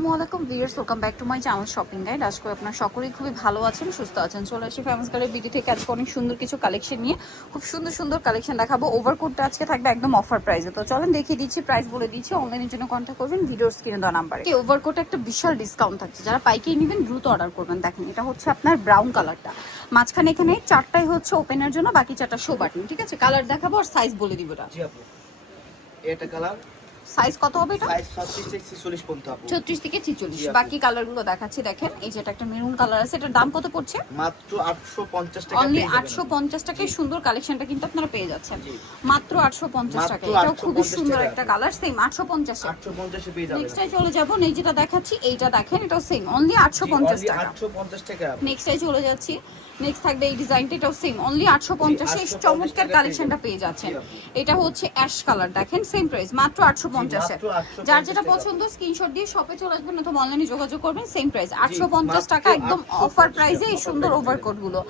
আসসালামাইকুম viewers welcome back to my channel shopping guide আজকে আপনার সকলেই খুবই ভালো আছেন, সুস্থ আছেন। চলে আসি ফেমাস গার্লের বিডি থেকে। আজকে অনেক সুন্দর কিছু কালেকশন নিয়ে খুব সুন্দর সুন্দর কালেকশন দেখাবো। ওভারকোটটা আজকে থাকবে একদম অফার প্রাইসে তো চলেন দেখিয়ে দিচ্ছি প্রাইস বলে দিচ্ছি। অনলাইনের জন্য কন্ট্যাক্ট করবেন ভিডিওর স্ক্রিনে দেওয়া নাম্বারে ওভারকোটে একটা বিশাল ডিসকাউন্ট থাকছে। যারা পাইকারি নেবেন, দ্রুত অর্ডার করবেন। দেখেন, এটা হচ্ছে আপনার ব্রাউন কালারটা মাঝখানে এখানে চারটাই হচ্ছে ওপেনের জন্য, বাকি চারটা শো বাটন ঠিক আছে? কালার দেখাবো আর সাইজ বলে দিব এটা। কালার সাইজ কত হবে এটা? সাইজ 36 থেকে 46 পর্যন্ত আপু ছত্রিশ থেকে ছিচল্লিশ। জি, আপু। বাকি কালারগুলো দেখাচ্ছি দেখেন। এই যে এটা একটা মেরুন কালার আছে এটার দাম কত পড়ছে? মাত্র 850 টাকা অনলি টাকায় সুন্দর কালেকশনটা কিন্তু আপনারা পেয়ে যাচ্ছেন। মাত্র আটশো পঞ্চাশ মাত্র টাকা এটাও খুবই সুন্দর একটা কালার সেম আটশো পঞ্চাশে। 850 এ পেয়ে যাবেন। নেক্সট চলে যাব। এই যেটা দেখাচ্ছি এইটা দেখেন এটাও সেম অনলি আটশো জি, পঞ্চাশ only টাকা। 850 টাকা। নেক্সট চলে যাচ্ছি। নেক্সট থাকবে এই ডিজাইনটা এটাও সেম অনলি আটশো পঞ্চাশে। চমৎকার কালেকশনটা পেয়ে যাচ্ছেন। এটা হচ্ছে অ্যাশ কালার দেখেন সেম প্রাইস মাত্র আটশো পঞ্চাশ পঞ্চাশে যার যেটা পছন্দ স্ক্রিনশট দিয়ে শপে চলে আসবেন অথবা অনলাইনে যোগাযোগ করবেন সেম প্রাইস আটশো পঞ্চাশ টাকা একদম অফার প্রাইসে এই সুন্দর ওভারকোটগুলো।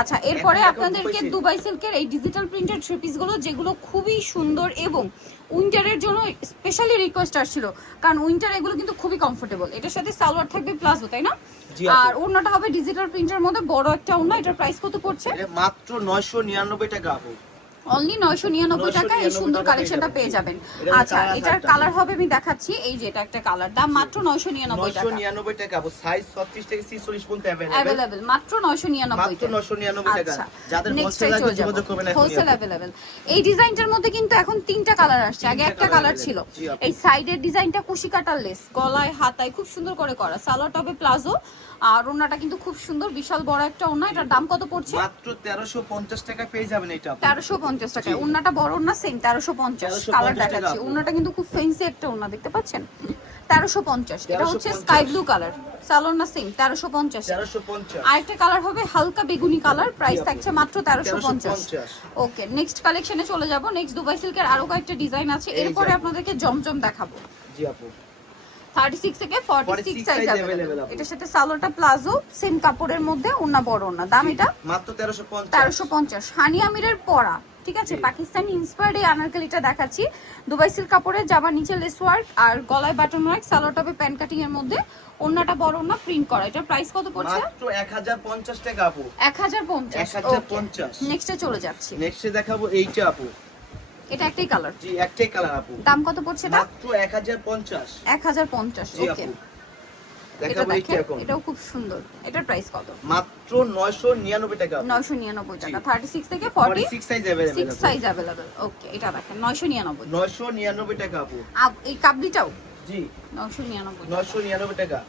আচ্ছা এরপরে আপনাদেরকে দুবাই সিল্কের এই ডিজিটাল প্রিন্টেড থ্রি গুলো যেগুলো খুবই সুন্দর এবং উইন্টারের জন্য স্পেশালি রিকোয়েস্ট আসছিল। কারণ উইন্টার এগুলো কিন্তু খুবই কমফোর্টেবল এটার সাথে সালোয়ার থাকবে প্লাজো তাই না? আর ওড়নাটা হবে ডিজিটাল প্রিন্টের মধ্যে বড় একটা ওড়না এটার প্রাইস কত পড়ছে? মাত্র 999 টাকা আপু। অনলি নয়শো নিরানব্বই টাকা এই সুন্দর কালেকশনটা পেয়ে যাবেন। আচ্ছা এটার কালার হবে আমি দেখাচ্ছি। এই যে এটা একটা কালার। দাম মাত্র নয়শো নিরানব্বই টাকা। টাকা সাইজ ছত্রিশ থেকে ছিচল্লিশ পর্যন্ত মাত্র টাকা। আচ্ছা, যাদের হোলসেল এই ডিজাইনটার মধ্যে কিন্তু এখন তিনটা কালার আসছে। আগে একটা কালার ছিল। এই সাইডের ডিজাইনটা কুশি কাটার লেস গলায় হাতায় খুব সুন্দর করে করা। সালোয়ার টবে প্লাজো। আর ওনাটা কিন্তু খুব সুন্দর। বিশাল বড় একটা ওনা এটার দাম কত পড়ছে? মাত্র তেরোশো পঞ্চাশ টাকা পেয়ে যাবেন এটা পঞ্চাশ টাকায়। ওনাটা বড় ওনা সেম তেরোশো পঞ্চাশ 1350 কালার দেখাচ্ছি। ওনাটা কিন্তু খুব ফেন্সি একটা ওনা দেখতে পাচ্ছেন? তেরোশো পঞ্চাশ। এটা হচ্ছে 1350 স্কাই ব্লু কালার সালোয়ার না সেম তেরোশো পঞ্চাশ। আরেকটা কালার হবে হালকা বেগুনি কালার প্রাইস থাকছে মাত্র তেরোশো পঞ্চাশ। ওকে নেক্সট কালেকশনে চলে যাব। নেক্সট দুবাই সিল্কের আরও কয়েকটা ডিজাইন আছে। এরপরে আপনাদেরকে জমজম দেখাবো। জি আপু। থার্টি সিক্স থেকে ফর্টি 46 সিক্স সাইজ এটার সাথে সালোয়ারটা প্লাজো সেম কাপড়ের মধ্যে ওনা বড় ওনা দাম এটা? মাত্র 1350 তেরোশো পঞ্চাশ। হানি আমিরের পরা। ঠিক আছে? পাকিস্তানি ইন্সপায়ার্ড এই আনারকালিটা দেখাচ্ছি। দুবাই সিল্ক কাপড়ের জামা নিচে লেস ওয়ার্ক আর গলায় বাটন ওয়ার্ক সালোয়ার টপে প্যান কাটিং এর মধ্যে ওন্নাটা বড় না প্রিন্ট করা। এটা প্রাইস কত পড়ছে? মাত্র 1050 টাকা আপু। এক হাজার পঞ্চাশ। 1050 নেক্সটে চলে যাচ্ছি। নেক্সটে দেখাবো এইটা আপু। এটা একটাই কালার জি একটাই কালার আপু। দাম কত পড়ছে এটা? মাত্র 1050 এক হাজার পঞ্চাশ। জি ওকে আপু এটা দেখাবো এইটা দেখেন এখন এটাও খুব সুন্দর এটার প্রাইস কত মাত্র 999 টাকা আপু নয়শো নিরানব্বই টাকা জি। থার্টি সিক্স থেকে forty 46 size available six size available okay এটা দেখেন নয়শো নিরানব্বই 999 টাকা আপু এই কাবলিটাও জি নয়শো নিরানব্বই 999 টাকা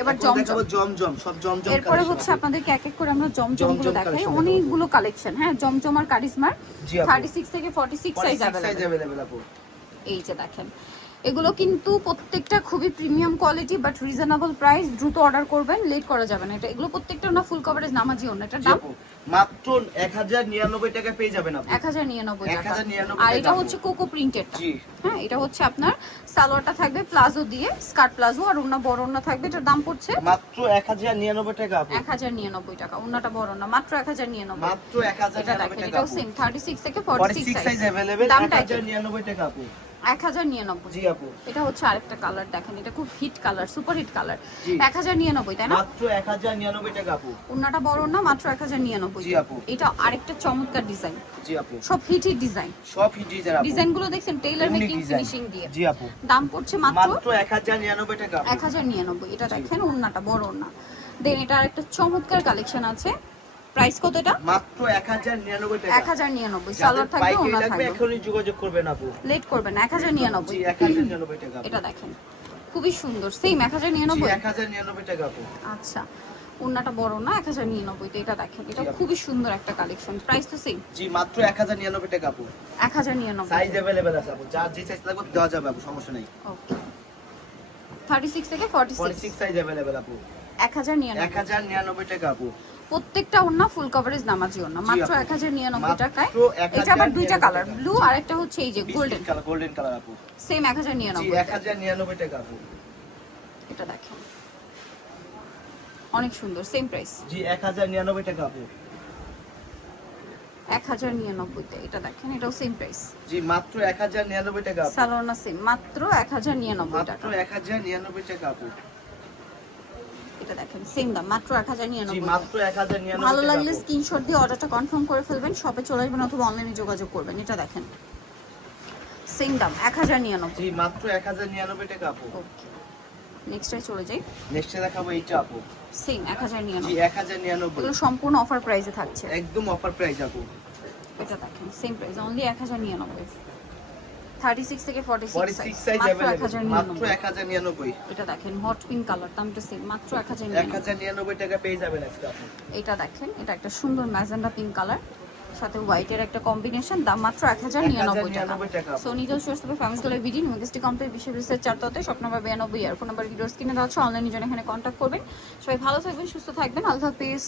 এবার এখন জমজম দেখাবো জমজম সব জমজম এরপরে collection হচ্ছে আপু। আপনাদেরকে এক এক করে আমরা জমজম গুলো জমজম দেখাই collection অনেকগুলো কালেকশন হ্যাঁ জমজম আর কারিজমার জি আপু। থার্টি সিক্স থেকে forty six size 46 size available available আপু এই যে দেখেন এগুলো কিন্তু প্রত্যেকটা খুবই premium quality but reasonable price দ্রুত অর্ডার করবেন লেট করা যাবে না এটা এগুলো প্রত্যেকটা না ফুল কভারেজ নামাজি অন্য এটার জি দাম আপু মাত্র 1099 টাকা পেয়ে যাবেন আপু এক হাজার নিরানব্বই টাকা 1099 আর এটা টাকা। হচ্ছে কোকো প্রিন্টেড জি হ্যাঁ এটা হচ্ছে আপনার সালোয়ারটা থাকবে প্লাজো দিয়ে স্কার্ট প্লাজো আর ওনা বড় ওনা থাকবে এটার দাম পড়ছে মাত্র 1099 টাকা আপু এক হাজার নিরানব্বই টাকা ওনাটা বড় না মাত্র এক হাজার নিরানব্বই মাত্র এটা 1099 দেখেন টাকা এটাও আপু সেম থার্টি সিক্স থেকে ফর্টি 46 সিক্স সাইজ अवेलेबल দামটা একই। 1099 টাকা আপু এক হাজার নিরানব্বই। জি আপু। এটা হচ্ছে আরেকটা কালার দেখেন এটা খুব hit colour super hit colour জি। এক হাজার নিরানব্বই তাই না? মাত্র 1099 টাকা আপু। বড় না মাত্র এক হাজার নিরানব্বই। জি আপু। এটা আরেকটা চমৎকার ডিজাইন জি আপু। সব হিট হিট ডিজাইন সব হিট ডিজাইন আপু। ডিজাইনগুলো দেখছেন টেইলার মেকিং ফিনিশিং দিয়ে। জি আপু। দাম পড়ছে মাত্র মাত্র 1099 টাকা আপু। এক হাজার নিরানব্বই। এটা দেখেন ওন্নাটা বড় ওন্না দেন এটা আরেকটা চমৎকার কালেকশন আছে। প্রাইস কত এটা মাত্র 1099 টাকা এক হাজার নিরানব্বই যাদের সালোয়ার থাকবে পাইকারি ওনা লাগবে থাকবে এখনই যোগাযোগ করবেন আপু লেট করবেন এক হাজার নিরানব্বই জি 1099 টাকা আপু। এটা দেখেন খুবই সুন্দর সেম এক হাজার জি নিরানব্বই 1099 টাকা আপু আচ্ছা ওন্নাটা বড় না এক হাজার নিরানব্বই তো এটা দেখেন এটা জি, আপু। খুবই সুন্দর একটা কালেকশন প্রাইস তো সেম জি মাত্র 1099 টাকা আপু এক হাজার নিরানব্বই সাইজ अवेलेबल আছে আপু যার যে সাইজ লাগবে দেওয়া যাবে আপু সমস্যা নেই ওকে থার্টি সিক্স থেকে ফর্টি 46 সিক্স সাইজ अवेलेबल আপু এক হাজার নিরানব্বই 1099 টাকা আপু প্রত্যেকটা ওন্না ফুল কভারেজ নামাজি ওন্না মাত্র। এক হাজার নিরানব্বই মাত্র টাকায় এটা আবার দুইটা কালার ব্লু আর একটা হচ্ছে এই যে গোল্ডেন কালার গোল্ডেন কালার আপু সেম এক হাজার নিরানব্বই 1099 টাকা আপু এটা দেখেন অনেক সুন্দর সেম প্রাইস জি 1099 টাকা আপু এক হাজার নিরানব্বইতে এটা দেখেন এটাও সেম প্রাইস জি মাত্র এক হাজার নিরানব্বই টাকা সালোনা সেম মাত্র এক হাজার নিরানব্বই মাত্র টাকা এক হাজার নিরানব্বই টাকা আপু এটা দেখেন। সেম দাম মাত্র এক হাজার নিরানব্বই ভালো লাগলে স্ক্রিনশট দিয়ে অর্ডারটা কনফার্ম করে ফেলবেন শপে চলে আসবেন অথবা অনলাইনে যোগাযোগ করবেন। এটা দেখেন। সেম দাম এক হাজার নিরানব্বই মাত্র এক হাজার নিরানব্বই টাকা আপু। ওকে নেক্সটে চলে যাই। নেক্সটে দেখাবো এইটা আপু। সেম এক হাজার জি নিরানব্বই এক হাজার নিরানব্বই। এগুলো সম্পূর্ণ অফার প্রাইসে থাকছে। একদম অফার প্রাইস আপু। এটা দেখেন সেম প্রাইস অনলি এক হাজার নিরানব্বই। থার্টি সিক্স থেকে সাইজ মাত্র এটা দেখেন হট পিঙ্ক কালার দামটা সেম মাত্র টাকা পেয়ে যাবেন আজকে আপনি। এটা দেখেন এটা একটা সুন্দর ম্যাজেন্ডা পিঙ্ক কালার সাথে হোয়াইটের একটা কম্বিনেশন দাম মাত্র এক হাজার নিরানব্বই টাকা। 1099 টাকা। সো নিজের সোর্স থেকে ফ্যামিলি স্কুলের ভিডিও কমপ্লিট বিশ্ব শপ নাম্বার বিরানব্বই আর ফোন নাম্বার ভিডিওর স্ক্রিনে দেওয়া অনলাইনে জন্য এখানে করবেন। সবাই ভালো থাকবেন সুস্থ থাকবেন আল্লাহ হাফিজ।